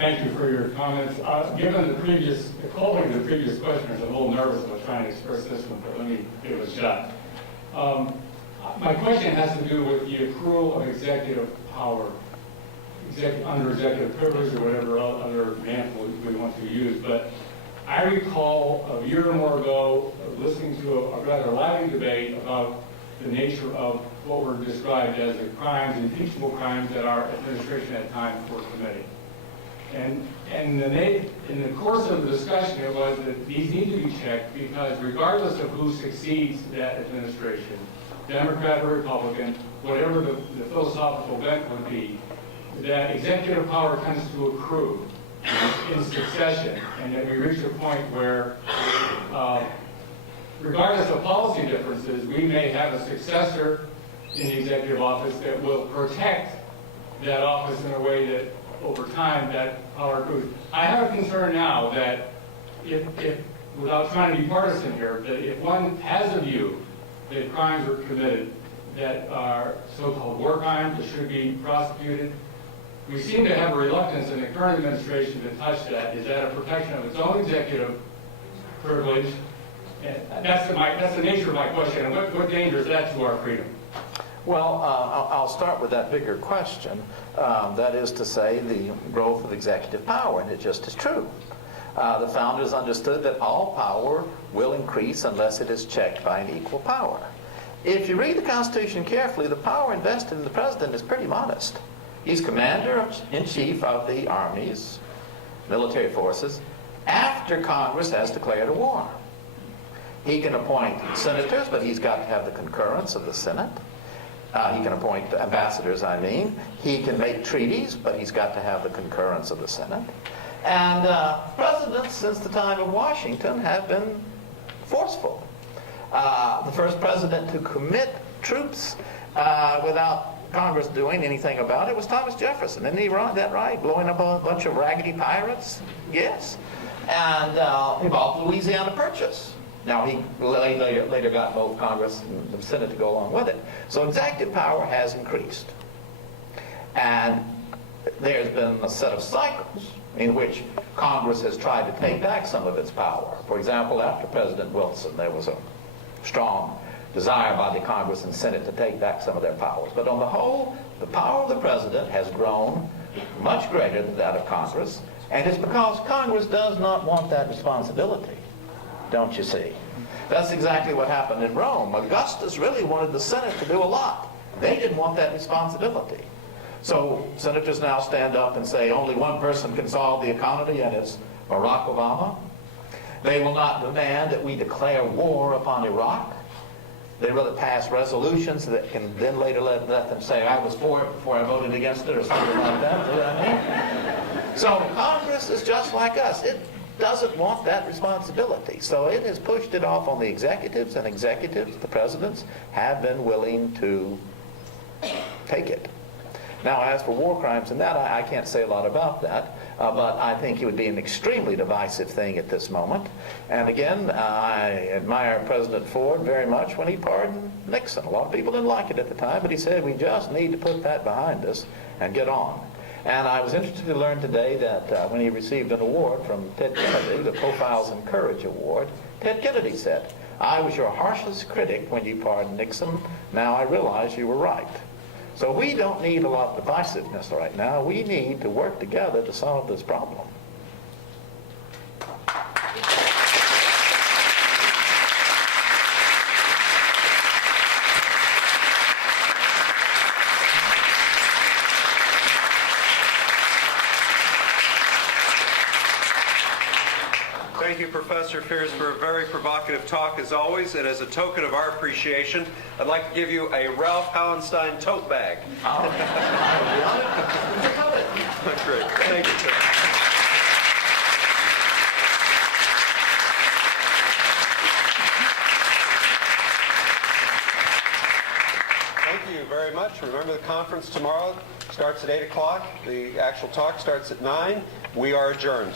Thank you for your comments. Given the previous questioners, I'm a little nervous about trying to express this one, but let me give it a shot. My question has to do with the accrual of executive power, under executive privilege or whatever other mantle we want to use. But I recall a year or more ago listening to a rather lively debate about the nature of what were described as the crimes, impeachable crimes that our administration at times were committing. And in the course of the discussion, it was that these need to be checked because regardless of who succeeds that administration, Democrat or Republican, whatever the philosophical bent would be, that executive power tends to accrue in succession, and that we reach a point where, regardless of policy differences, we may have a successor in the executive office that will protect that office in a way that, over time, that power accrues. I have a concern now that if without trying to be partisan here, that if one has a view that crimes were committed that are so-called war crimes that should be prosecuted, we seem to have a reluctance in the current administration to touch that. Is that a protection of its own executive privilege? And that's the nature of my question. And what danger is that to our freedom? Well, I'll start with that bigger question. That is to say, the growth of executive power, and it just is true. The founders understood that all power will increase unless it is checked by an equal power. If you read the Constitution carefully, the power invested in the president is pretty modest. He's commander-in-chief of the armies, military forces, after Congress has declared a war. He can appoint senators, but he's got to have the concurrence of the Senate. He can appoint ambassadors, He can make treaties, but he's got to have the concurrence of the Senate. And presidents, since the time of Washington, have been forceful. The first president to commit troops without Congress doing anything about it was Thomas Jefferson. Isn't he that right? Blowing up a bunch of raggedy pirates? Yes. And involved Louisiana Purchase. Now, he later got both Congress and the Senate to go along with it. So executive power has increased. And there's been a set of cycles in which Congress has tried to take back some of its power. For example, after President Wilson, there was a strong desire by the Congress and Senate to take back some of their powers. But on the whole, the power of the president has grown much greater than that of Congress, and it's because Congress does not want that responsibility, don't you see? That's exactly what happened in Rome. Augustus really wanted the Senate to do a lot. They didn't want that responsibility. So senators now stand up and say only one person can solve the economy, and it's Barack Obama. They will not demand that we declare war upon Iraq. They rather pass resolutions that can then later let them say, I was for it before I voted against it, or something like that. You know what I mean? So Congress is just like us. It doesn't want that responsibility. So it has pushed it off on the executives, and executives, the presidents, have been willing to take it. Now, as for war crimes and that, I can't say a lot about that, but I think it would be an extremely divisive thing at this moment. And again, I admire President Ford very much when he pardoned Nixon. A lot of people didn't like it at the time, but he said we just need to put that behind us and get on. And I was interested to learn today that when he received an award from Ted Kennedy, the Profiles in Courage Award, Ted Kennedy said, I was your harshest critic when you pardoned Nixon. Now I realize you were right. So we don't need a lot of divisiveness right now. We need to work together to solve this problem. Thank you, Professor Fears, for a very provocative talk, as always. And as a token of our appreciation, I'd like to give you a Ralph Hauenstein tote bag. Oh, Great. Thank you, sir. Thank you very much. Remember, the conference tomorrow starts at 8 o'clock. The actual talk starts at 9. We are adjourned.